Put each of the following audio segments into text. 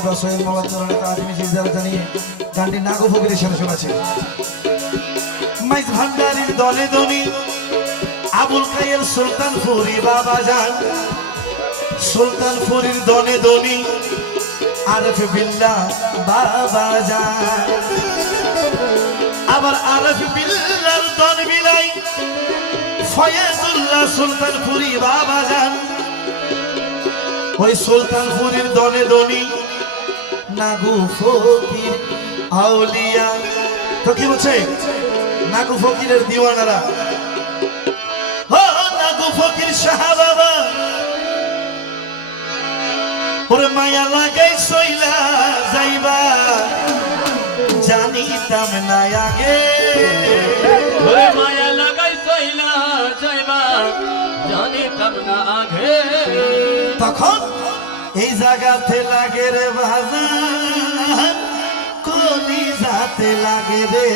আমরা সোহেল মোহাম্মদ চরণে তাজ মিশিয়ে যারা জানিয়ে গানটি নাগো ফকিরের সাথে শোনাচ্ছে ভান্ডারির দলে দনি আবুল বাবা যান। দনে দনি আরফ বিল্লা বাবা যান। আবার আরফ বিল্লার দন বিলাই ফয়েজুল্লাহ সুলতানপুরি বাবা যান। ওই সুলতানপুরীর দনে দনি নাগু ফকির আউলিয়া। তো কি বলছে? নাগু ফকিরের দিওয়ানারা। নাগু ফকির শাহ বাবা ওরে মায়া লাগাই সইলা যাইবা। জানিতাম না আগে। ওরে মায়া লাগাই সইলা যাইবা। জানিতাম না আগে তখন এই জায়গাতে লাগে রে বাজার কলি যাতে লাগে রে।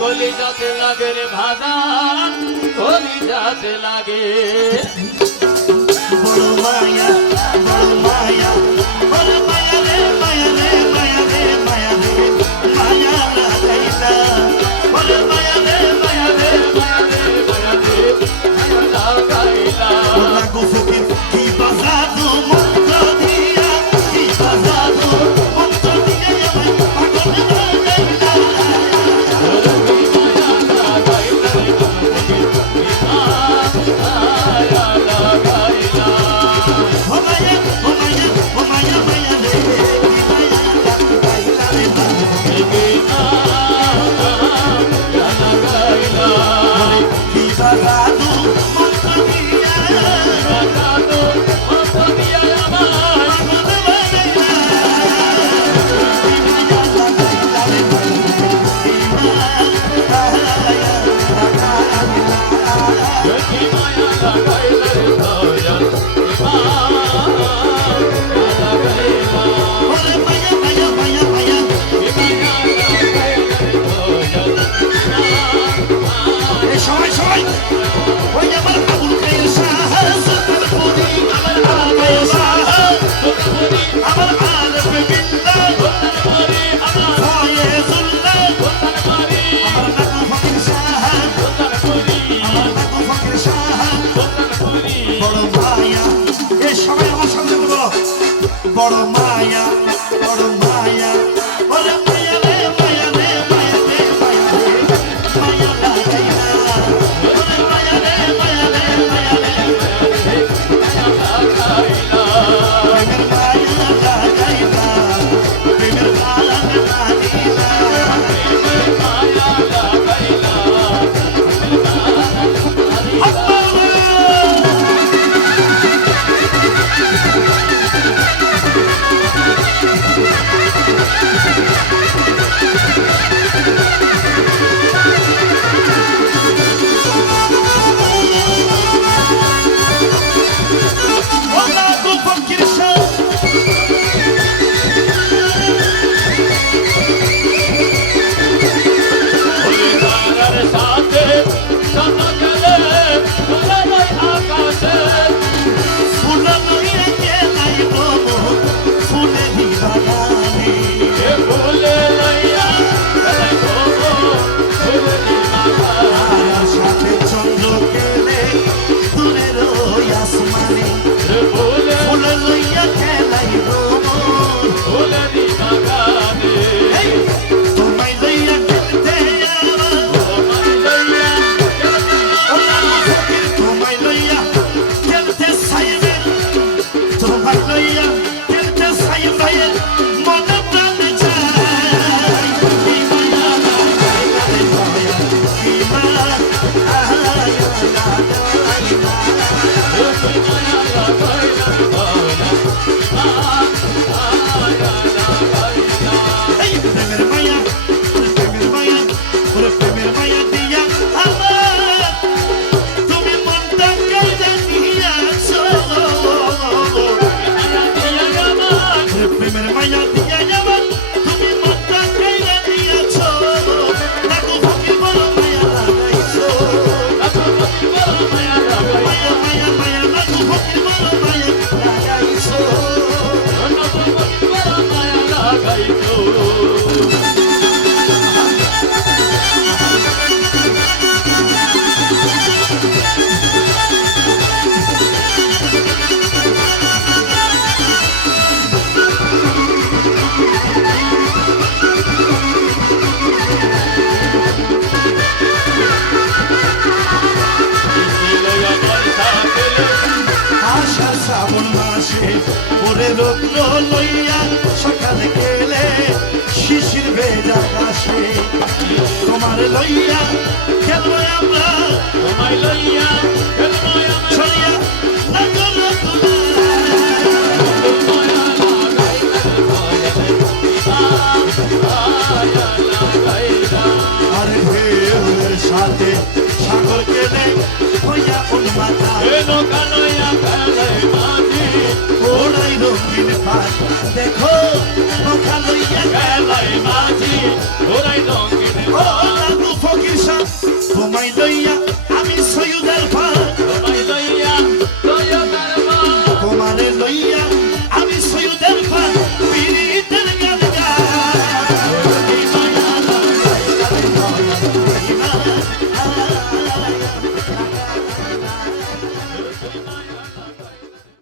কলি যাতে লাগে রে ভাজা কলি যাতে লাগে। বড় মায়া বড় মায়া লইয়া সকালে গেলে শিশির ভেজা কাশে। তোমার লইয়া খেলব আমরা, তোমায় লইয়া সাগর কেলে হইয়া উন্মাতা কালইয়া খেলাই মাঝি ওরাই রঙিন পাত দেখো নৌকা লইয়া খেলাই মাঝি